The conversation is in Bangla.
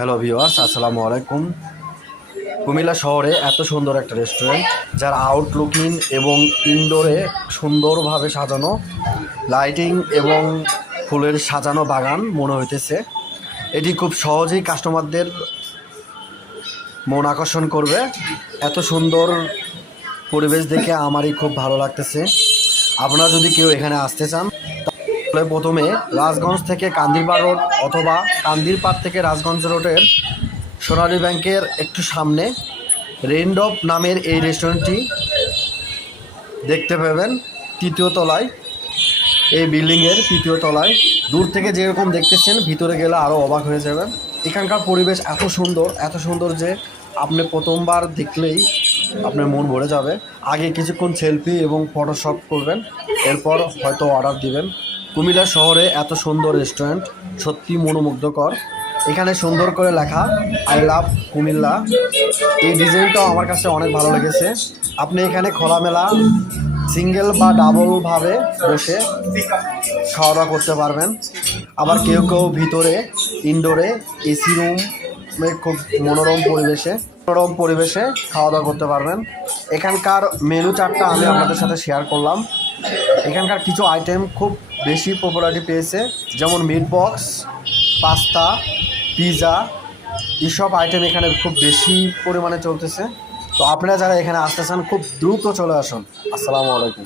হ্যালো ভিউয়ার্স আসসালামু আলাইকুম। কুমিল্লা শহরে এত সুন্দর একটা রেস্টুরেন্ট যার আউটলুকিং এবং ইনডোরে সুন্দরভাবে সাজানো লাইটিং এবং ফুলের সাজানো বাগান মনে হইতেছে। এটি খুব সহজেই কাস্টমারদের মন আকর্ষণ করবে। এত সুন্দর পরিবেশ দেখে আমারই খুব ভালো লাগতেছে। আপনারা যদি কেউ এখানে আসতে চান প্রথমে রাজগঞ্জ থেকে কান্দিরপাড় রোড অথবা কান্দিরপাড় থেকে রাজগঞ্জ রোডের সোনালী ব্যাংকের একটু সামনে রেইনডপ নামের এই রেস্টুরেন্টটি দেখতে পাবেন তৃতীয় তলায়। এই বিল্ডিংয়ের তৃতীয় তলায়। দূর থেকে যেরকম দেখতেছেন, ভিতরে গেলে আরও অবাক হয়ে যাবেন। এখানকার পরিবেশ এত সুন্দর এত সুন্দর যে আপনি প্রথমবার দেখলেই আপনার মন ভরে যাবে। আগে কিছুক্ষণ সেলফি এবং ফটোশপ করবেন, এরপর হয়তো অর্ডার দিবেন। কুমিল্লা শহরে এত সুন্দর রেস্টুরেন্ট সত্যি মনোমুগ্ধকর। এখানে সুন্দর করে লেখা আই লাভ কুমিল্লা। এই ডিজাইনটাও আমার কাছে অনেক ভালো লেগেছে। আপনি এখানে খোলামেলা সিঙ্গেল বা ডাবলভাবে বসে খাওয়া দাওয়া করতে পারবেন। আবার কেউ কেউ ভিতরে ইনডোরে এসি রুমে খুব মনোরম পরিবেশে মনোরম পরিবেশে খাওয়া দাওয়া করতে পারবেন। এখানকার মেনু চার্টটা আমি আপনাদের সাথে শেয়ার করলাম। এখানকার কিছু আইটেম খুব বেশি পপুলারিটি পেয়েছে, যেমন মিট বক্স পাস্তা পিৎজা এইসব আইটেম এখানে খুব বেশি পরিমাণে চলতেছে। তো আপনারা যারা এখানে আসতে চান, খুব দ্রুত চলে আসুন। আসসালামু আলাইকুম।